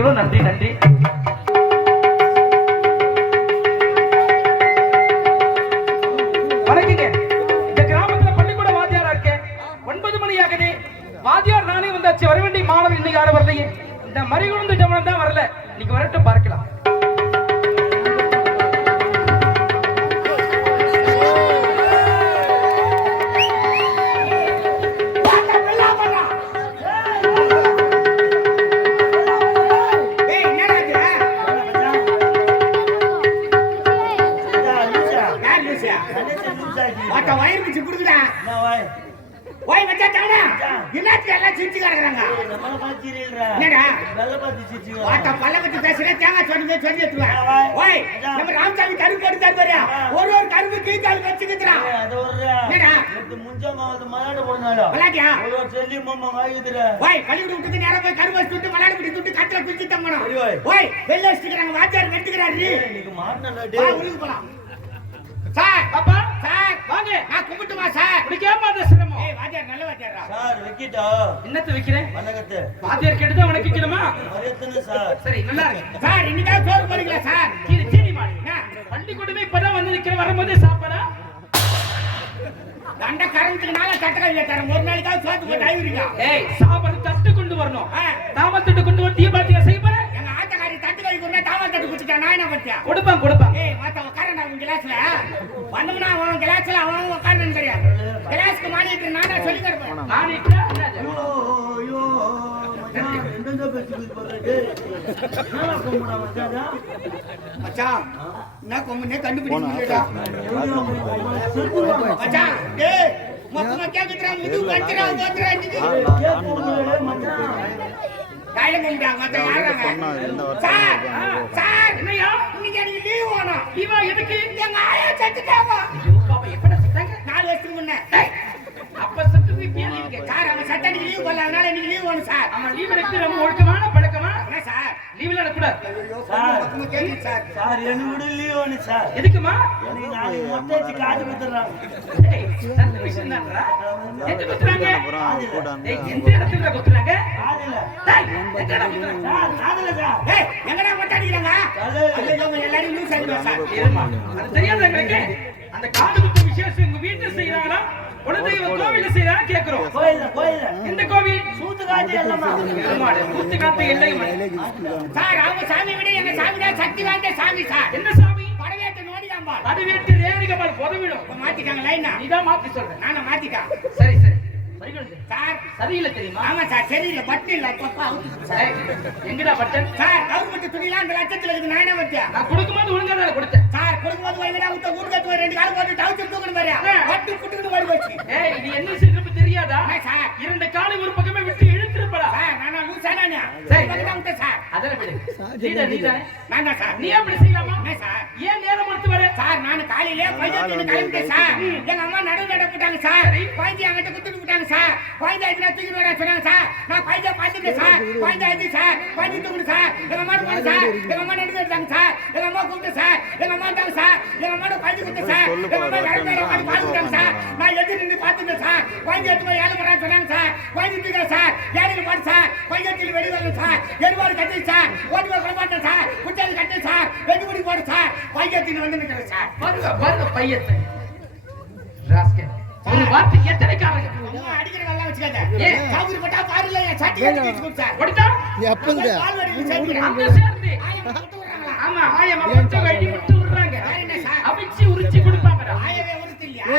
மன்னிச்சுடும் நன்றி நன்றி. கரும்பு தான் பாரு ஒரு ஒரு கரும்பு கீழ்கால் வச்சுக்கிறான் என்னடா? விளையாட்டியா? ஓய் கழுவி விட்டு நேரம் போய் கரும்பு வச்சு விட்டு விளையாட விட்டு கட்டில பிடிச்சி தங்கணும். சரி, ஓய். வெளில வச்சுக்கிறாங்க வாத்தியார் வெட்டுக்கிறாரு வா உருகு போலாம். சார் அப்பா சார் வாங்க. நான் கும்பிட்டுமா சார்? அந்த சிரமம்? ஏய் வாத்தியார் நல்ல வாத்தியாரா என்னத்தை வைக்கிறேன் வாத்தியார் கேட்டுதான் உனக்கு வைக்கணுமா? சரி. நல்லா இருக்கு. சார் இன்னைக்காவது சோறு போறீங்களா சார்? பள்ளிக்கூடமே இப்பதான் வந்து நிக்கிற வரும்போதே சாப்பிடா தண்ட கரண்ட்டுக்கு நாள தட்டக்கல்ல தரேன். ஒரு நாளைக்காவது சோத்து போட்டு ஆயிடுறீங்க ஏய் சாப்பாடு தட்டு கொண்டு வரணும். ஆ. தாமத்துட்டு கொண்டு வந்து தீபாவளி செய்ய போற? எங்க ஆட்டக்காரி தட்டு கை கொடுத்தா தாவல் தட்டு குடிச்சிட்டா? நான் என்ன பண்ணேன் கொடுப்பான் கொடுப்பான். ஏய் மாத்த உட்காரண்டா உன் கிளாஸ்ல. வந்தோம்னா அவன் கிளாஸ்ல அவன் உட்காரணும் தெரியாது. கிளாஸ்க்கு மாறிட்டு நானா சொல்லி தருவேன் நான் இட்டா என்னது? மச்சான் என்ன கொம்புனே கண்டுபிடிக்க முடியலடா? மச்சான் டேய் மொத்தமா கேக்குறா முது வச்சிரா ஓத்துறா நீ காயில கொம்பிடா மத்த யாராங்க சார் சார் என்னையா இன்னைக்கு எனக்கு லீவ் வேணும். இவா எதுக்கு எங்க ஆயா செத்துட்டாங்க ஐயோ, பாப்பா, எப்படா செத்தாங்க? நாலு வருஷத்துக்கு முன்ன ஏய், அப்ப செத்து நீ. சார் அவன் சட்டனுக்கு லீவ் போடல அதனால இன்னைக்கு லீவ் வேணும் சார். அவன் leave எடுத்து ரொம்ப ஒழுக்கமான பழக்கமா? என்ன சார் சார் எதுக்குமா? குத்துறாங்க? எந்த இடத்துல குத்துறாங்க? எங்கடா கொட்டாடிக்கிறாங்க எல்லாரும் லூஸ் சார் தெரியாதா? அந்த காது குத்து விசேஷம் எங்க வீட்டுல செய்யறாங்களா குலதெய்வ கேக்குறோம் எந்த கோவில் சூத்து காட்டி எல்லாமா பெருமாடு கூத்து காத்த எல்லை சார் அவங்க சாமி விட எங்க சாமி தான் சக்தி வாய்ந்த சாமி சார். என்ன சாமி? படவேட்ட நோடிதாம்பா நடுவேட்டு ரேணிகமால் புதவிடும். இப்ப மாத்திட்டாங்க லைனா நீதான் மாத்தி சொல்ற. நானும் மாத்திட்டேன் சரி சரி. சார் சரியில்லை தெரியுமா? ஆமா சார் சரியில்லை பட்டு இல்ல. அப்பப்பா அவுத்து சார் ஏய், எங்கடா பட்டன் சார் கவர்மெண்ட் துணிலாம் அந்த லட்சத்துல இருக்குது நான் வச்சேன் நான் கொடுக்கும்போது ஒழுங்கா தான் கொடுத்தேன். சார் கொடுக்கும்போது வைங்கடா விட்டு வீடு கட்டு ரெண்டு காலம் போட்டு டவுச்சர் தூக்கணும் பாரு. பட்டு வச்சு ஏய் இது என்ன சிறப்பு தெரியாதா? சார்? இரண்டு காலை ஒரு பக்கமே விட்டு இழுத்திருப்படா. சார் நான் லூசா நானே சரி. அதெல்லாம் விடு. நான் தான் சார். நீ அப்படி செய்யலாமா? சார். ஏன் நேரம் மறுத்து வர சார் நான் காலையிலே பையன் கிளம்பிட்டேன் சார். எங்க அம்மா நடுவு நட போட்டாங்க சார். குழந்தை அங்கிட்ட குத்துட்டு போட்டாங்க சார். குழந்தை எதுனா தூக்கி வர சொன்னாங்க சார். நான் குழந்தை பார்த்துட்டேன் சார். குழந்தை எது சார். குழந்தை தூக்கணும் சார். எங்க அம்மா போன சார். எங்க அம்மா நடுவு எடுத்தாங்க சார். எங்க அம்மா கூப்பிட்டு சார். எங்க அம்மா இருந்தாங்க சார். எங்க அம்மா குழந்தை கொடுத்து சார் எங்க அம்மா மாதிரி பாத்துட்டாங்க சார். நான் எதிர் நின்று பார்த்துட்டேன் சார். குழந்தை எடுத்து போய் ஏழு மணி சொன்னாங்க சார். குழந்தை தூக்க சார். ஏழையில் பாடு சார். பையத்தில் வெடி வாங்க சார். எருவாடு கட்டி சார். ஓடி வர மாட்டேன் சார். குச்சாலி கட்டி சார். வெடி முடி போடு சார். பையத்தில் வந்து நிற்கிறேன் சார். பாருங்க பாருங்க பையத்தை ராஸ்கல். ஒரு வார்த்தைக்கு எத்தனை காரணம் அடிக்கிற வெள்ளம் வச்சுக்காத. ஏன்? கவுரு போட்டா பாருல, என் சட்டி கட்டி வச்சு கொடுத்தா. கொடுத்தா எப்பங்க பால் வடிவில் சேர்க்கிறேன். அங்க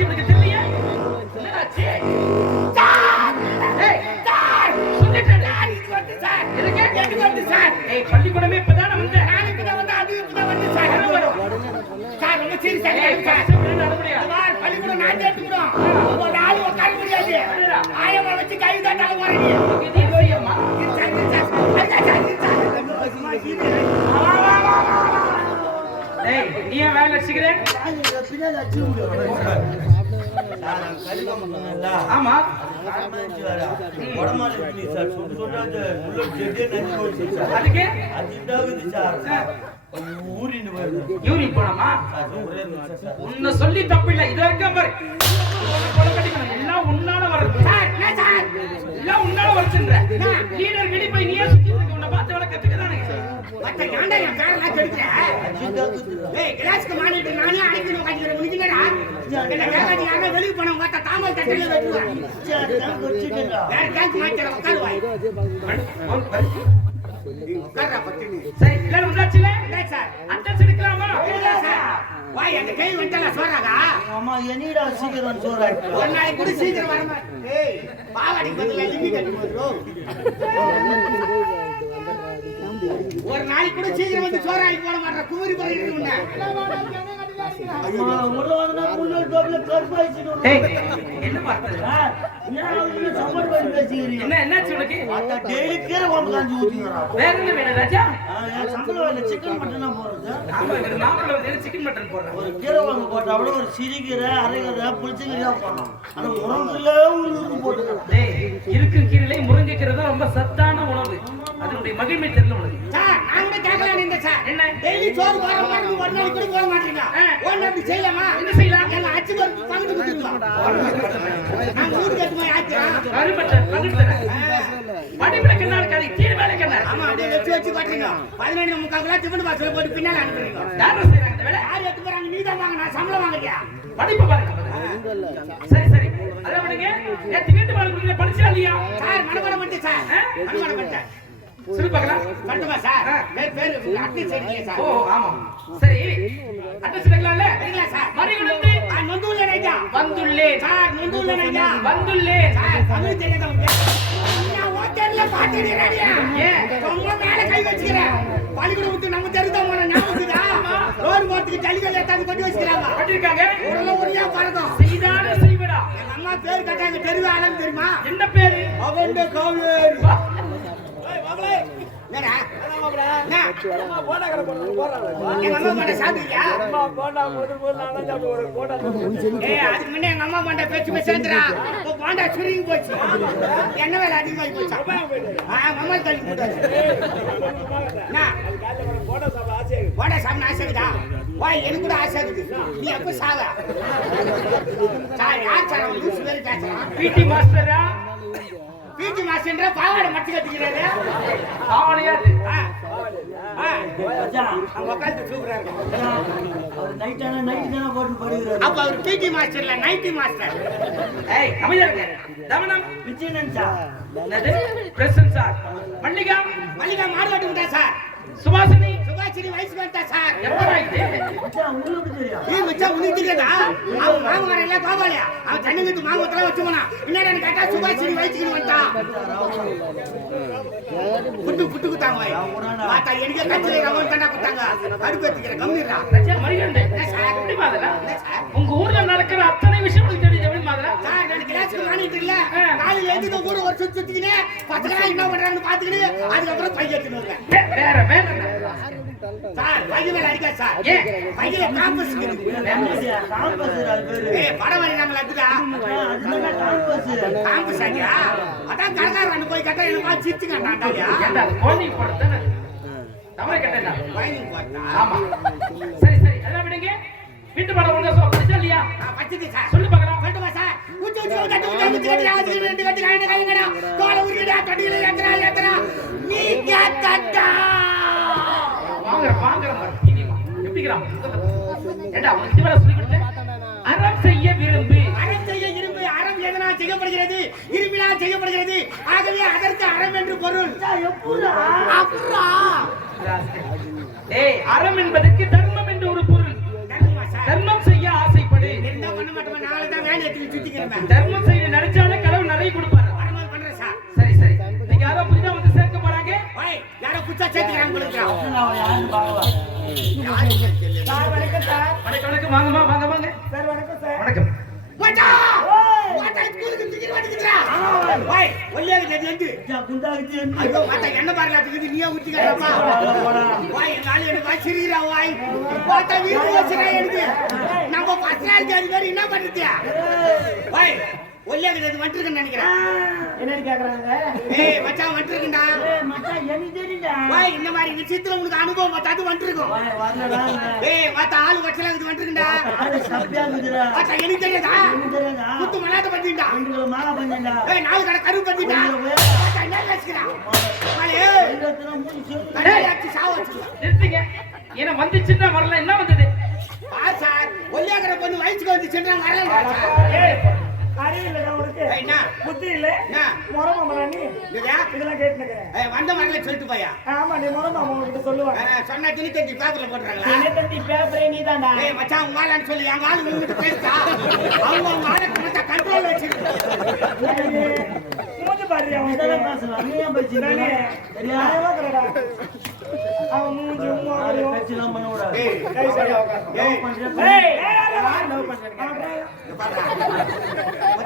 ஆச்சு உனக்கு தெரியலையா என்னாச்சு பள்ளிக்கூடமே இப்பதான் வந்த நாளைக்கு தான் வந்து அது இப்பதான் வந்து சார் சார் ரொம்ப சரி சார் பள்ளிக்கூடம் நான் சேர்த்துக்கிறோம் ஒரு ஆள் உட்கார முடியாது ஆயமா வச்சு கை தட்டாலும் வரணும் இது ஏன் வேலை அடிச்சாலும் ஆமா. அதுக்கு? அது வருது. யூரின் உன்னை சொல்லி தப்பு இல்ல இது வரைக்கும் பாரு. எல்லாம் உன்னால வர என்ன எல்லாம் உன்னால வரச்சுன்ற லீடர் வெளிப்பை நீயே சுத்தி பார்த்து வேலை மத்த ஏன்டா என் பேரெல்லாம். ஏய் கிளாஸ்க்கு நானே அடைக்கணும் என்ன வெளியே பார்த்தா தாமல் தட்டில வெட்டுவேன். வேற டேங்க் மாத்திர உட்காரு வாய் உட்கார்றா பத்து நீ சரி எல்லாரும் உண்டாச்சுல இல்லை சார் அட்டன்ஸ் எடுக்கலாமா? இல்லை சார் வாய் அந்த கை வந்துட்டல சொல்றாங்க ஆமா, என்னடா சீக்கிரம். ஒரு நாளைக்கு கூட சீக்கிரம் வர மாட்டேன். ஏய் பாவாடி பதிலா லிங்கி கட்டி போதும் ஒரு நாளைக்கு கூட சீக்கிரம் வந்து சோறாக்கி போட மாட்டேன். குமரி போயிட்டு உன்ன. daily கீரை தான் ரொம்ப சத்தான மகிமை தெரியல உனக்கு சார் நான் கூட கேட்கலாம் இந்த சார். என்ன? டெய்லி சோறு போற மாதிரி ஒரு நாளைக்கு கூட போட மாட்டீங்க ஆ. ஒண்ணு அப்படி செய்யலாமா? என்ன செய்யலாம்? எங்க அச்சு பருப்பு பங்கிட்டு கொடுத்துருவோம் நாங்க வீட்டுக்கு எடுத்து போய் ஆக்கிறோம் கருமட்டன் பங்கிட்டு தரேன் படிப்புல கண்ணா இருக்காது கீழே வேலை கண்ணா ஆமா அப்படியே வச்சு வச்சு காட்டுறீங்க பதினேழு முக்கால் கிலோ டிஃபன் பாக்ஸ்ல போட்டு பின்னால அனுப்புறீங்க. யாரும் செய்யறாங்க இந்த வேலை? யார் எடுத்து போறாங்க? நீ தான் வாங்க நான் சம்பளம் வாங்குறியா? படிப்பு பாருங்க. சரி சரி. அதான் விடுங்க நேத்து வீட்டு கொடுக்கல படிச்சா இல்லையா? சார் மனப்பாடம் பண்ணிட்டு சார். மனப்பாடம் பண்ணிட்டேன். கண்டுமா சார்? ஆ. பேர் அட்டை சரியில்லையே சார். ஓ ஆமா சரி அட்ரஸ் எடுக்கலாம்ல சரிங்களா சார். மறிகுடந்து ஆ, நொந்துள்ள நைஜா வந்துள்ளேன். சார் நொந்துள்ள நைஜா வந்துள்ளேன். சார் தமிழ் தெரியாத நான் ஓட்டர்ல பாத்துறேன் ஏன்? ரொம்ப மேல கை வச்சுக்கிறேன். பள்ளிக்கூடம் விட்டு நம்ம தெரிஞ்சா போன ஞாபகத்துதா ரோடு போறதுக்கு ஜல்லிக்கல் ஏத்தாந்து கொண்டு வச்சுக்கிறாங்க. கட்டிருக்காங்க ஒரு ஒரியா பறக்கும். செய்தான செய்வடா அம்மா பேர் கேட்டாங்க தெருவு ஆளுன்னு தெரியுமா? என்ன பேரு? அவன் காவேரி? என்ன? விலை? அதிகமாகி போச்சா? மம்மல். என்ன? போண்டா சாப்பிட ஆசை இருக்குதா? வா, எனக்கு கூட ஆசை இருக்குது. நீ எப்ப? சார், யார் சார் அவன் லூசு பிடி மாஸ்டரா பாவாடை மட்டும் கட்டிக்கிறாரு. படுக்கிறாரு. அப்ப அவர் பிடி மாஸ்டர் இல்ல நைட்டி மாஸ்டர். ஏய் அமைதியா தமனம் Vijayanan sir. Prasan sir. Mallika Mallika sir. Subhashini Subhashini வயசு வந்துட்டா சார்? மச்சான், உனக்கு தெரியாதா? அவன் இல்ல கோபாலியா? அவன் தென்னங்கத்து மாமத்துல வச்சு போனா என்னடா கேட்டா சுபாஷினி வயசுக்கு வந்துட்டான் புட்டு புட்டு குத்தாங்க. பார்த்தா எனக்கு கட்சியில ரவன் தாண்டா குத்தாங்க அடுப்பு வச்சுக்கிற கம்மிடுறா உங்க ஊர்ல நடக்கிற அத்தனை விஷயம் உங்களுக்கு தெரியுது மாதிரா? சார் நான் கிளாஸ்க்கு வாங்கிட்டு இல்ல காலையில எழுந்து கூட ஒரு சுத்தி சுத்திக்கினே பசங்க என்ன பண்றாங்கன்னு பாத்துக்கிட்டு அதுக்கப்புறம் பையன் எடுத்துன்னு வருவேன். வேற வேற? சார் பையன் மேல அடிக்காது சார்? பையன் காம்பஸ் படம் வரி நாங்கள் அதுதா. காம்பஸ் ஆகியா அதான் கடைக்காரர் வந்து போய் கேட்டா எனக்கு அது கோழி படம் தானே தவற பார்த்தா ஆமா சரி சரி அதெல்லாம் விடுங்க வீட்டு படம் ஒழுங்கா சொல்ல படிச்சா இல்லையா நான் பச்சது சார் சொல்லு பார்க்கலாம் சொல்லட்டுமா சார் உச்சி உச்சி கட்டு உச்சி உச்சி கட்டு ஆச்சு ரெண்டு கட்டு காயின காயிங்கடா தோலை உருகிடா தொட்டியில ஏத்துறா ஏத்துறா நீ கேட்டா வாங்குற வாங்குற இனிமா எப்படிங்கிறான் ஏண்டா உனக்கு சிவர சொல்லி கொடுத்தேன்? அறம் செய்ய விரும்பு. அறம் செய்ய இரும்பு அறம் எதனா செய்யப்படுகிறது? ஆகவே அதற்கு அறம் என்று பொருள். ஏய் அறம் என்பதற்கு தர்மம் என்று ஒரு பொருள். தர்மமா செய்ய ஆசைப்படு. தர்மம் செய்ய நினைச்சாலே கடவுள் நிறைய கொடுப்பாரு. சார்? சரி நீங்க யாரோ புதிதா வந்து சேர்க்க போறாங்க ஓய் புச்சா சேர்த்துக்கிறாங்க. சார் வணக்கம் சார் வணக்கம் வணக்கம் வாங்கம்மா வாங்க வாங்க. சார் வணக்கம் சார் வணக்கம். என்ன பாருங்க வாய் எங்க ஆளு எனக்கு வாய். பார்த்தா வீடு வச்சுறா எனக்கு நம்ம பர்சனாலிட்டி அது மாதிரி என்ன பண்ணிட்டியா? வாய் ஒல்லியாக தெரிஞ்சு வந்துருக்குன்னு நினைக்கிறேன். என்னன்னு கேக்குறாங்க? ஏய் மச்சான் வந்துருக்குண்டா. மச்சான் எனக்கு தெரியும்டா வாய் இந்த மாதிரி விஷயத்துல உனக்கு அனுபவம் பார்த்தா அது வந்துருக்கும். வரலடா ஏய் மத்த ஆளு வச்சல இது வந்துருக்குண்டா. ஆளு சப்பியா இருக்குதுடா. மச்சா எனக்கு தெரியாதா? எனக்கு தெரியாதா? குத்து மலாட்ட பண்ணிட்டா கிலோ மாலை பண்ணேன்டா ஏய் நாலு கடை கரு பண்ணிட்டா மச்சா என்ன பேசுகிறான் வாய் இருபத்தி மூணு தண்ணியாச்சு சாவ வச்சுக்கலாம் நிறுத்துங்க. ஏன்னா வந்துச்சுன்னா வரல. என்ன வந்தது? பா சார். ஒல்லியாக்கிற பொண்ணு வயசுக்கு வந்து சென்றாங்க வரல சார். ஏய் அறிவு இல்லடா உனக்கு. என்ன? புத்தி இல்ல. என்ன? முறமாமலா நீ? இதெல்லாம் கேட்டுக்கிறேன் வந்த வரல சொல்லிட்டு போயா? ஆமா நீ முறமாமா உனக்கிட்ட சொல்லுவாங்க. அஹ், சொன்னா திணி தட்டி பேப்பர்ல போட்டுறாங்களா? என்ன தம்பி பேப்பரே நீ தான்டா ஏய் மச்சான் உங்க ஆளான்னு சொல்லி. எங்க ஆளு உங்ககிட்ட பேசுதா அவங்க அவங்க மச்சா கண்ட்ரோல் வச்சிருக்கு மூஞ்சி பாரு அவனுக்கு பேசலாம் நீ ஏன் சரியா? நியாயமா இருக்கிறடா. அவன் மூஞ்சி மூவாரியும் பேச்செல்லாம் பண்ண விடாது ஏய் சரியா உட்காரு. ஏய்.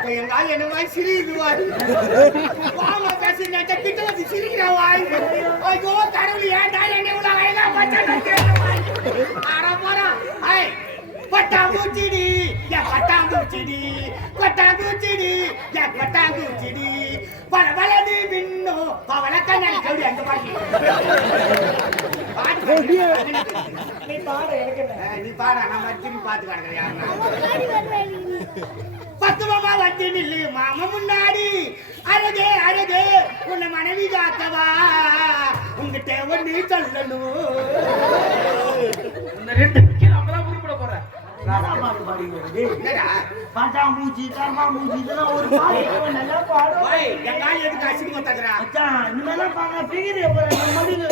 ஏய், எங்க ஆளு என்ன பேசுறீங்க கிட்ட வந்து சிரிக்கிற வாய். ஐயோ கடவுள் ஏன்டா என்ன அட ஐய் பட்டாம்பூச்சிடி என் பட்டாம்பூச்சிடி? பட்டாம்பூச்சிடி என் பட்டாம்பூச்சிடி? பல பலது மின்னோ பவள கண்ணாடி கவுடி அந்த பாட்டி. நீ பாடு எனக்கு நீ பாடா நான் திரும்பி பார்த்து கிடக்குறேன் பத்துவமா வந்து நில்லு மாமா முன்னாடி. அழகே அழகே உன்னை மனைவி காத்தவா உங்ககிட்ட ஒண்ணு சொல்லணும். ரெண்டு அப்பதான் உருப்பிட போறேன். பாட்டு பாடிக்கிறது இதெல்லாம் ஒரு நல்லா பாடும் இனிமேலாம் பாங்க மடியில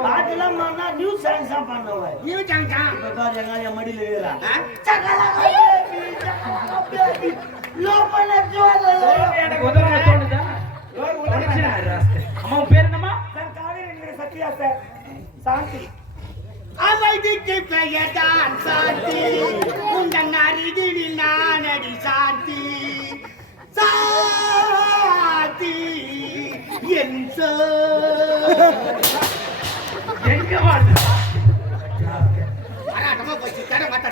பாட்டெல்லாம் பாடினா நியூ சாங்ஸா பாடினவ இப்ப பாரு எங்க என் மடியில இருக்கிறா. அம்மா என்னம்மா? Sir Kaveri Sathya sir. சாந்தி. அமைதிக்கு பெயர்தான் சாந்தி. உங்கள் அருகில் நானடி சாந்தி. சாந்தி. என். எங்க வாழ்ந்து?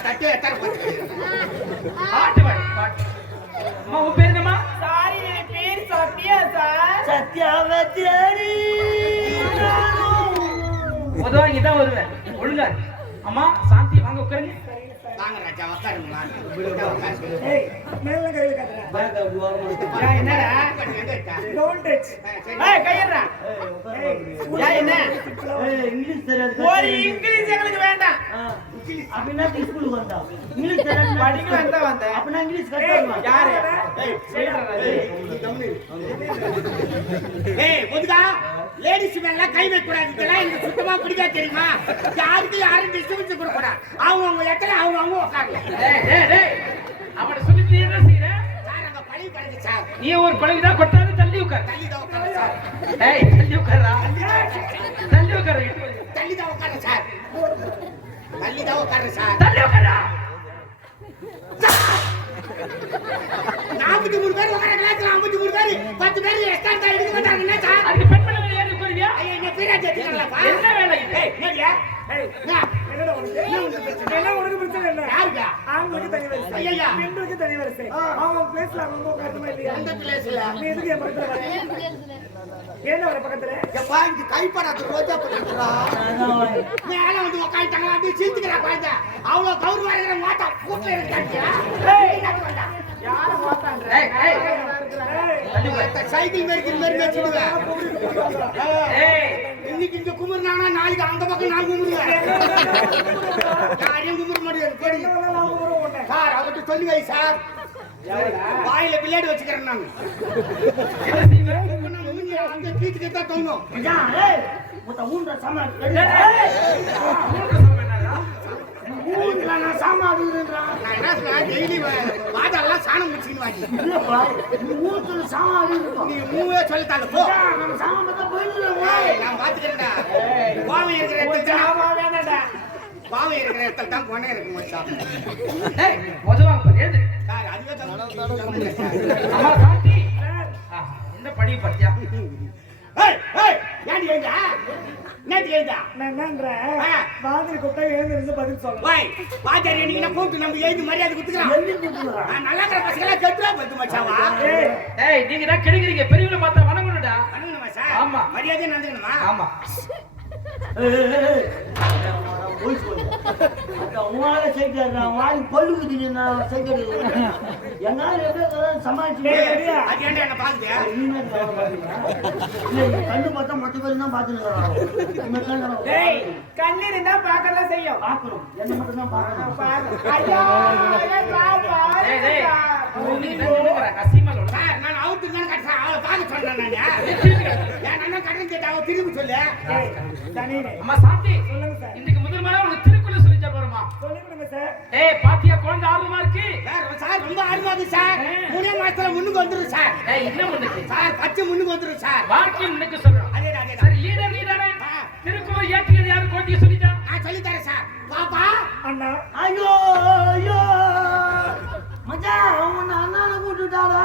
தட்டே தர அம்மா உன் பேர் என்னம்மா? சாரி என் பேர் சத்யா சார். சத்யாவை தேடி உதவ இங்கதான் வருவேன். ஒழுங்கா இரு. அம்மா சாந்தி வாங்க உட்காருங்க. வாங்க ராஜா உட்காருங்க வாங்க. உட்காருங்க ஏய் மேல கையில காட்டுறேன் பேக் அப்படி ஓரமா இருக்கு. ஏய், என்னடா? எங்க இருக்கா? டோன்ட் டச் ஏய், சரி. ஏய் கையறா ஏய், உட்காரு. ஏய் என்ன? ஏய், இங்கிலீஷ் தெரியாது ஒரு கத்துறது. இங்கிலீஷ் எங்களுக்கு வேண்டாம். வந்தா. இங்கிலீஷ் தெரியாது இங்கிலீஷ் கத்துக்கலாம் யாரு? ஏய், சொல்றா ஏய், நீ கம்முனு இரு. ஏய், முதுகா, ladies மேல கை வைக்க கூடாது இதெல்லாம் எனக்கு சுத்தமா பிடிக்காது தெரியுமா? யாருக்கு யாரும் டிஸ்டர்பன்ஸ் கொடுக்க கூடாது. அவங்க அவங்க இடத்துல அவங்க அவங்க உட்காரல அவனை சொல்லிட்டு நீ என்ன செய்யற நீ ஒரு பழகுதான் கொட்டாது தள்ளி உட்கார். தள்ளி தான் உட்கார சார். தள்ளி உட்காரா தள்ளி உட்கார தள்ளி தான் உட்கார சார். தள்ளி தான் உட்கார சார். தள்ளி உட்காரா நாற்பத்தி மூணு பேர் உட்கார கிளாஸ்ல ஐம்பத்தி மூணு பேர். பத்து பேர் எக்ஸ்ட்ரா தான் எடுக்க மாட்டாங்க. என்ன சார்? அதுக்கு பெண் பண்ண ஏறி உட்காருவியா என்ன பீராஜ் என்ன வேலை ஏய் என்னடியா ஏய்? என்னடா உனக்கு? என்ன உனக்கு பிரச்சனை? என்ன உனக்கு பிரச்சனை என்ன? யாருக்கா? ஆண்களுக்கு தனி வரிசை. ஐயா. பெண்களுக்கு தனி வரிசை. அவங்க பிளேஸ்ல அவங்க உட்காரணுமா இல்லையா? எந்த பிளேஸ்ல நீ எதுக்கு என் பக்கத்துல வர? ஏன் வர பக்கத்துல? எப்பா இங்க கைப்படாத ரோஜா பண்ணிட்டுறா மேல வந்து உட்காந்துட்டாங்க அப்படியே சீத்துக்கிறா குழந்தை அவ்வளவு கௌரவம் இருக்கிற மாட்டா. கூட்டில யார உட்காரு சைக்கிள் மேற்கு மாதிரி வச்சுடுவேன் இன்னைக்கு இங்க குமுறினானா நாளைக்கு அந்த பக்கம் நான் குமுறுவேன் யாரையும் குமுற முடியாது கொடி சார் அவர்கிட்ட சொல்லி வை சார் வாயில பிள்ளைடு வச்சுக்கிறேன் நான் நான் மூஞ்சி அங்க கீச்சுக்கு தான் மொத்த ஊன்ற மூன்று நான் சாமான் அடிக்கிறேன்றான். நான் என்ன சொல்றேன் டெய்லி வாதெல்லாம் சாணம் முடிச்சுன்னு வாங்கி இல்லப்பா, இந்த ஊருக்குள்ள அடிக்கிறோம். நீ மூவே சொல்லித்தாங்க போ நம்ம பார்த்தா நான் பாத்துக்கிறேன்டா பாவம் இருக்கிற இடத்துல தான் வேணாடா பாவம் இருக்கிற இடத்துல தான் கொண்டே இருக்கு மச்சான் ஏய் உதவாங்க சார் அதுவே தான் அம்மா என்ன படி பத்தியா ஏய் ஏய் ஏன்டி எழுந்தா? நேத்து எழுந்தா? நான் என்னன்றேன். மாதிரி கூப்பிட்டா எழுந்திருந்து பதில் சொல்லணும். ஓய் பாஜாரி நீங்க என்ன கூப்பிட்டு நம்ம எழுந்து மரியாதை கொடுத்துக்கலாம் நான் நல்லா இருக்கிற பசங்களா கெத்துறா பத்து மச்சாவா? ஏய். நீங்க தான் கிடைக்கிறீங்க பெரியவங்களை பார்த்தா வணங்கணும்டா. பண்ணணுமா சார் ஆமா. மரியாதை நடந்துக்கணுமா? ஆமா. பல்லுக்குது நீ நான் செய்கிறது. என்னால எப்படியோ சமாளிச்சு ஏய், ரெடியா? அது ஏன்டா என்ன பாக்குது இனிமே கவலை பாத்தீங்களா? இல்ல, நீ கண்ணு பார்த்தா மொத்த பேரும் தான் பார்த்துன்னு நான் இருந்தா பார்க்கலாம் செய்யும் பார்க்கணும். என்னை மட்டும் தான் பார்க்கணும். நான் அவுட்டு தான் பார்க்க சொல்றேன் நானு அண்ணன் கடன் கேட்ட அவ திரும்பி சொல்லு. அம்மா சாந்தி சொல்லுங்க சார். இன்னைக்கு முதல் முறை உனக்கு திருக்குறள் சொல்லி தருவோமா சொல்லிக் கொடுங்க சார். ஏய் பாத்தியா குழந்தை ஆர்வமா இருக்கு? சார் சார் ரொம்ப ஆர்வமாகுது சார். மூணே மாசத்துல முன்னுக்கு வந்துரும் சார். ஏய் என்ன பண்ணுது சார் பச்சை முன்னுக்கு வந்துரும் சார். வாழ்க்கையில் முன்னுக்கு சொல்றோம். அதே அதே சரி லீடர் ஆ. திருக்குறள் ஏற்றியது யாரு? குழந்தைய சொல்லிட்டா நான் சொல்லி தரேன் சார். பாப்பா. அண்ணா. ஐயோ ஐயோ. மச்சான் அவன் அண்ணான கூட்டுட்டாடா.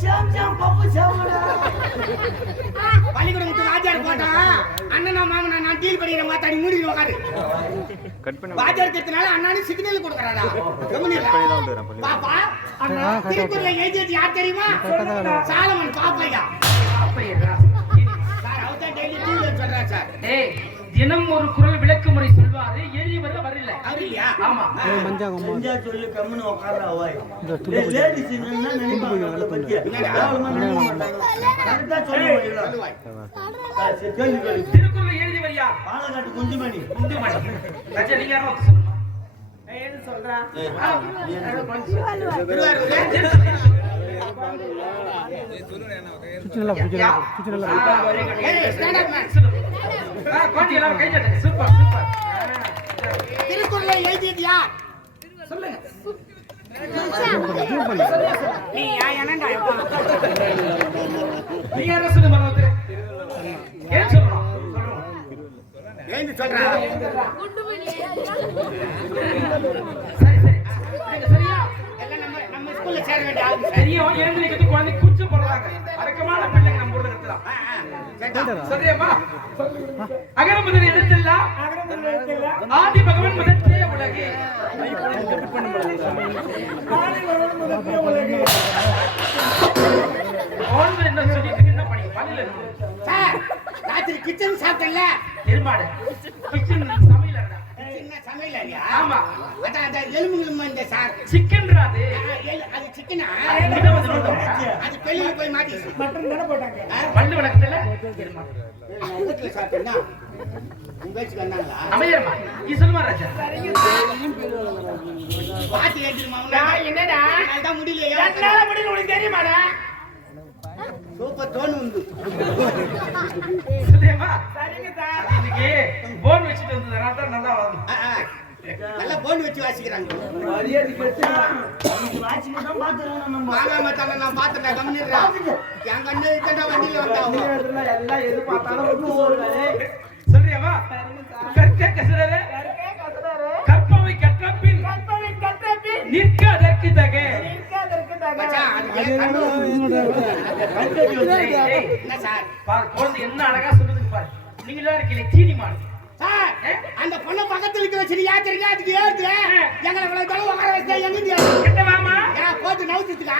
சேம் சேம் பப்பு சேமடா போட்டான் அண்ணனா மாமனா நான் டீல் பண்ணிக்கிற மாத்தாடி மூடி உட்காரு வாத்தியார் கேட்டனால அண்ணானு சிக்னல் கொடுக்கறாடா. பாப்பா அண்ணா திருக்குறளை எழுதியது யார் தெரியுமா? சாலமன் பாப்பையா. அப்பையா சார் அவர் தான் டெய்லி டிவில சொல்றா சார். ஏய் தினம் ஒரு குரல் விளக்கு முறை சொல்வாரு எழுதி வர வரல? ஆமா. செஞ்சா சொல்லு கம்முன்னு உட்கார்றா வாய் லேடிஸ் என்ன நினைப்பாங்க நம்மளை பத்தி கேவலமா நினைக்க மாட்டாங்க. கரெக்டா திருக்குறள் பாலக்காட்டு குஞ்சுமணி. நீங்க யாரும் சொல்றா? திருக்குறளை எழுதியது யார் சொல்லுங்க நீ யா- என்னடா எப்பா? நீங்க யாரும் சொல்லுங்க மனோதர் ஏன் சொல்லணும். எழுந்து சொல்றா சரி சரி ஸ்கூல்ல சேர வேண்டிய ஆளு சார். தெரியும் எழுந்து நிக்கிறது குழந்தை கூச்ச போடுறாங்க அடக்கமான பிள்ளைங்க நம்ம ஊர்ல இருக்கிறான். சரியாமா அகர முதல் எழுத்தெல்லாம் ஆதி பகவன் முதற்றே உலகு என்ன சொல்லிட்டு? என்ன பண்ணி. சார் ராத்திரி கிச்சன் சாப்பிட்டல எருமாடு கிச்சன் சமையல். சின்ன சமையல் ஆமா. அதான் அந்த எலும்பு இந்த சார். சிக்கன்ரா அது? அது சிக்கனா. அது வெளியில போய் மாட்டிச்சு மட்டன் தானே போட்டாங்க? பல்லு வளர்க்கல வீட்டுல சாப்பிட்டேன்னா உங்க பேச்சுக்கு வந்தாங்களா? அமைதியாருமா. நீ சொல்லுமா ராஜா. பாத்து ஏற்றிருமா என்னடா? முடியல உனக்கு தெரியுமாடா? சூப்பர் தோணு உண்டு. சரியாமா சரிங்க சார் இன்னைக்கு போன் வச்சுட்டு வந்ததுனால தான் நல்லா ஆ. நல்லா போன் வச்சு வாசிக்கிறாங்க. வாட்சிக்கு தான் நான் பாத்துட்டேன் கம்மிடுறேன் என் கண்ணு இருக்கா வண்டியில வந்தாங்க எல்லாம் எது பார்த்தாலும் கற்க கற்பவை நிற்க அதற்கு தக. என்ன சார்? அழகா சொல்லுதுங்க பாரு. நீங்களா இருக்கீங்க தீனி மாடு. சார் அந்த பொண்ணை பக்கத்துல இருக்க வச்சு யாத்திரிங்க அதுக்கு ஏறுது எங்களை இவ்வளவு தொலைவு உட்கார வச்சா எங்க ஏன் போட்டு நவுத்துக்கா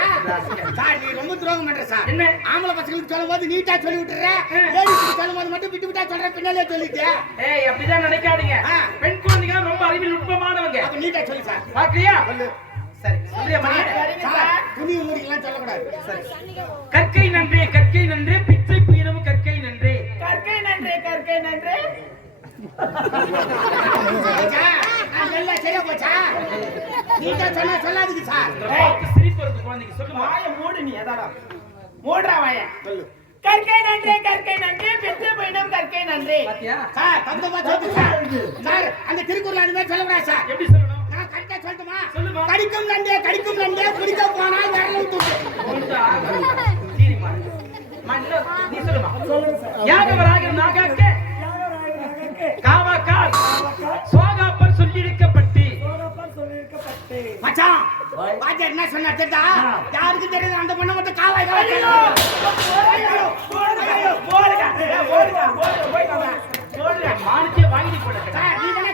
சார் நீ ரொம்ப துரோகம் பண்ற சார். என்ன? ஆம்பளை பசங்களுக்கு சொல்லும் போது நீட்டா சொல்லி விட்டுற லேடிஸ்க்கு சொல்லும் போது மட்டும் விட்டு விட்டா சொல்ற பின்னாலே சொல்லிட்டு. ஏய் அப்படிதான் நினைக்காதீங்க. பெண் குழந்தைங்க ரொம்ப அறிவில் நுட்பமானவங்க. அப்ப நீட்டா சொல்லி சார். பாக்கறியா? சரி கற்கை நன்றே கற்கை நன்றே பிச்சை புயலும் கற்கை நன்றே. கற்கை நன்றே கற்கை நன்றே. போச்சா? நான் எல்லாம் சரியா போச்சா? நீட்டா சொன்னா சொல்லாதீங்க சார். பார்த்து சிரிப்பு வருது குழந்தைக்கு சொல்லுமா? வாய மூடு நீ எதாடா. மூடுறா வாய. சொல்லு. கற்கை நன்றே கற்கை நன்றே பெற்று போயிடும் கற்கை நன்றே. சார் அந்த திருக்குறள் அந்த மாதிரி சொல்லக்கூடாது சார். எப்படி கரெக்டா சொல்லட்டுமா. கடிக்கும் நண்டே கடிக்கும் நண்டே குடிக்க போனால் விரலும் என்ன சொன்னா. யாருக்கும் தெரியாது அந்த பொண்ணை மட்டும் காவாய் காவாய் வாங்கி நீ தானே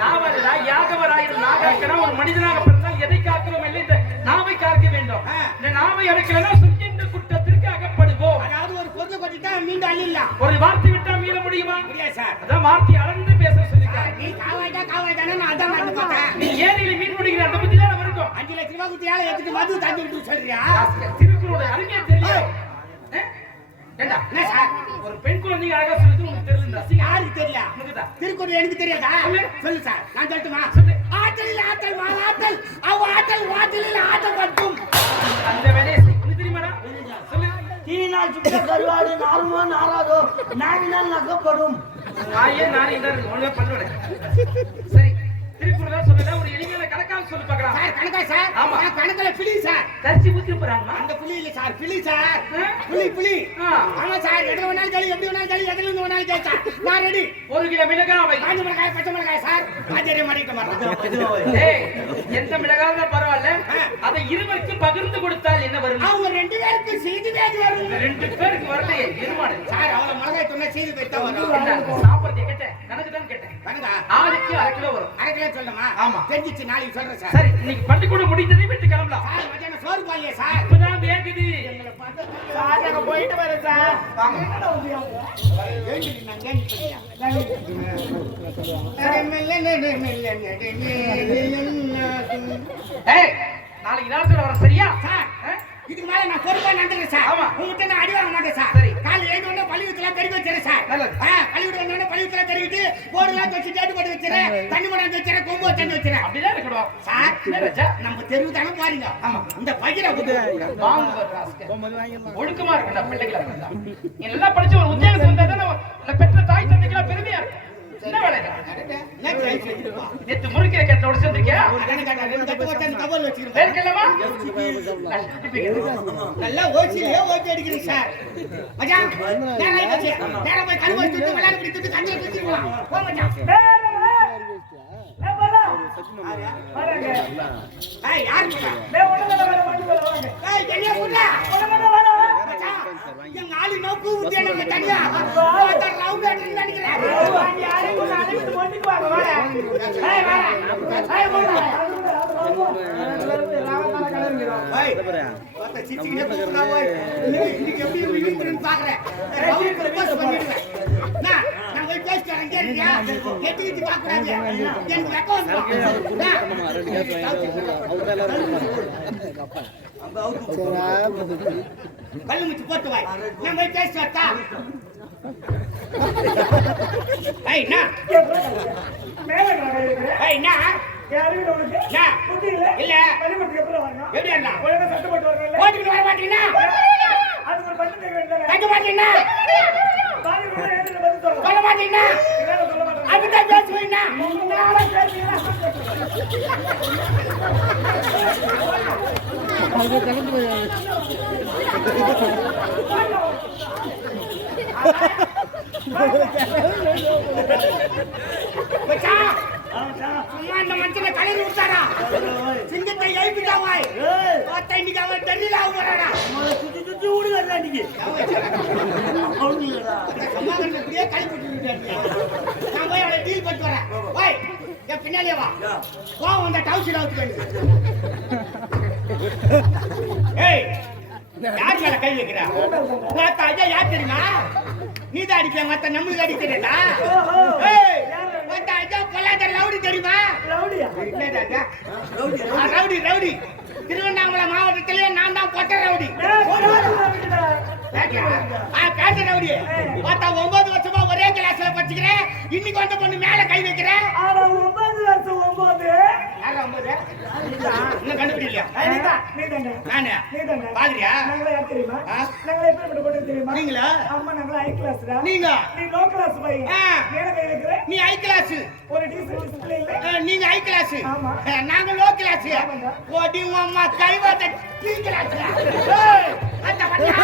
நாவலா யாகவராயிரம் நாகாக்கனா ஒரு மனிதனாக பிறந்தால் எதை காக்கிறோம் இல்லை இந்த நாவை காக்க வேண்டும். இந்த நாவை அடக்கலாம் சொல்கின்ற குற்றத்திற்கு அகப்படுவோம். அதாவது ஒரு பொருள் கொட்டிட்டா மீண்டும் அள்ளிடலாம். ஒரு வார்த்தை விட்டா மீள முடியுமா? முடியாது சார். அதான் வார்த்தை அளந்து பேச சொல்லிருக்காரு நீ காவாய்டா காவாய் தானே நான் அதான் வந்து பார்த்தேன். நீ மீன் பிடிக்கிற அந்த பத்தி தான் அஞ்சு லட்ச ரூபாய் குத்தியால எடுத்துட்டு மது தந்து விட்டு சொல்றியா? திருக்குறளுடைய அருமையா தெரியும் என்ன சார் ஒரு பெண் குழந்தைங்க அழகா சொல்லுது உங்களுக்கு தெரியல யாருக்கு தெரியல? திருக்குறள் எனக்கு தெரியாதா? சொல்லு. சார் நான் சொல்லட்டுமா? சொல்லு. ஆற்றலில் ஆற்றல் வாழாற்றல் அவ் ஆற்றல் வாற்றலில் ஆற்றல் கட்டும் அந்த வேலையை செய். உனக்கு தெரியுமாடா? சொல்லு. தீனால் சுட்ட கருவாடு நாருமோ நாராதோ நாவினால் நக்கப்படும். நாயே நாரி தான் ஒழுங்கா பண்ணு விடு. சரி. திருக்குறள் தான் சொல்லல ஒரு எளிமையான கணக்காக சொல்லி பார்க்கலாம். சார் கணக்கா சார்? ஆமா. நான் கணக்குல பிளி சார். கரிசி ஊத்தி போறாங்கம்மா அந்த புலி இல்ல சார் பிளி சார். புலி ஆ. ஆமா சார் எதுல வேணாலும் கேளு எப்படி வேணாலும் கேளு எதுல இருந்து வேணாலும் கேட்சா நான் ரெடி ஒரு கிலோ மிளகாவை காஞ்ச மிளகாய் பச்சை மிளகாய் சார். ஆச்சரியம் மாட்டிக்க மாட்டேன். ஏய், எந்த மிளகாவது பரவாயில்ல. அதை இருவருக்கு பகிர்ந்து கொடுத்தால் என்ன வரும்? அவங்க ரெண்டு பேருக்கு செய்தி பேச்சு வரும். ரெண்டு பேருக்கு வரலையே இருமாடு சார் அவ்வளவு மிளகாய் சொன்னா செய்தி பேச்சு தான் வரும். சாப்பிடுறதை கேட்டேன் கணக்கு தான் கேட்டேன். ஆளுக்கு அரை கிலோ வரும். அரை கிலோ சொல்லுமா ஆமா. தெரிஞ்சிச்சு நாளைக்கு சொல்றேன் சார். சரி இன்னைக்கு பள்ளிக்கூடம் முடிந்ததை விட்டு கிளம்பலாம். சார் மத்தியானம் சோறு பாலியே சார். இப்பதான் வேகுது. சார் நாங்க போயிட்டு வரோம் சார். நாளைக்கு நேரத்துல வர சரியா? சார், ஆ? இதுக்கு மேல நான் பொறுப்பா நடந்துக்கிறேன் சார். ஆமா. உங்ககிட்ட நான் அடி வாங்க மாட்டேன் சார். சரி. காலைல எழுந்த உடனே பள்ளிக்கூடத்துல பெருக்கி வச்சிடுறேன் சார். நல்லது. ஆ, பள்ளிக்கூடம் வந்த உடனே பள்ளிக்கூடத்துல பெருக்கிட்டு, போர்டுலாம் துவைச்சு டேட்டு போட்டு வச்சிடுறேன். தண்ணி கொண்டாந்து வச்சிடுறேன், கொம்பு வச்சாந்து வச்சிடுறேன். அப்படிதான் இருக்கணும் சார்? நம்ம தெருவு தானே பாருங்க ஆமா. இந்த ராஸ்கல். ஒழுக்கமா இருக்கணும் பிள்ளைகளா நல்லா படிச்சு ஒரு உன்னை பெற்ற தாய் தந்தைக்கெல்லாம் பெருமையா இருக்கும் என்ன வேலை? நேத்து முறுக்கிற உடச்சு வந்திருக்கியா? நல்லா ஓசிலே ஓட்டி அடிக்கிறீங்க சார். மச்சான் போய் வச்சுட்டு விளையாட போ மச்சான். யார் மச்சான் ஏய் என்னைய புள்ள மச்சான் எங்க ஆளு நோக்கு ஊத்தி எனக்கு தனியா? ரவுண்ட் அடிச்சு நினைக்கிறேன் ஏய் பார்த்தா சிச்சினே கூப்பிடா போய் இன்னைக்கு எப்படி இருக்குன்னு பாக்குறேன். ரவுண்ட் ப்ரப்போஸ் எட்டி எட்டி பார்க்க கூடாது எனக்கு வெக்கம் வந்துடும் கல்லு முச்சு போட்டு வாய். நான் போய் இல்ல. எப்படி வரலாம் போட்டுக்கிட்டு வர கட்ட மாட்டீங்கன்னா? சொல்ல மாட்டீங்கன்னா? அப்படிதான் பேசுவீங்கன்னா சும்மா இந்த மனுஷனை கலரி விட்டாரா? சிங்கத்தை எழுப்பிட்டா வாய். பார்த்தா இன்னைக்கு அவன் தெரியல அவங்கடா சுத்தி சுத்தி ஊடுகறா இன்னைக்கு. அவனுங்களா சமாதானம் இப்படியே பின்னாலே வா. கோவம் வந்த டவுசர் அவுத்துக்கணும் ஏய் யார் மேல கை வைக்கிறா? பார்த்தா ஐயா யார் தெரியுமா? நீ தான் அடிக்க மத்த நம்மளுக்கு அடிக்கிறேடா ஏய் பார்த்தா ஐயா பொல்லாத ரவுடி தெரியுமா? ரவுடி ரவுடி திருவண்ணாமலை மாவட்டத்திலே நான் தான் பொட்ட ரவுடி. கேட்ட ரவுடி பார்த்தா ஒன்பது வருஷமா ஒரே கிளாஸ்ல படிச்சுக்கிறேன். இன்னைக்கு வந்த பொண்ணு மேல கை வைக்கிறேன். யாரா ஒன்பது இன்னும் கண்டுபிடிக்கலையா? நானு? பாக்குறியா? ஆ? நீங்களா நீங்க? ஆ. நீ ஹை கிளாஸ் நீங்க ஹை கிளாஸ் ஆமா. நாங்க லோ கிளாஸ் ஓடி அம்மா கை வாட்ட டீ கிளாஸ் அந்த பண்ணா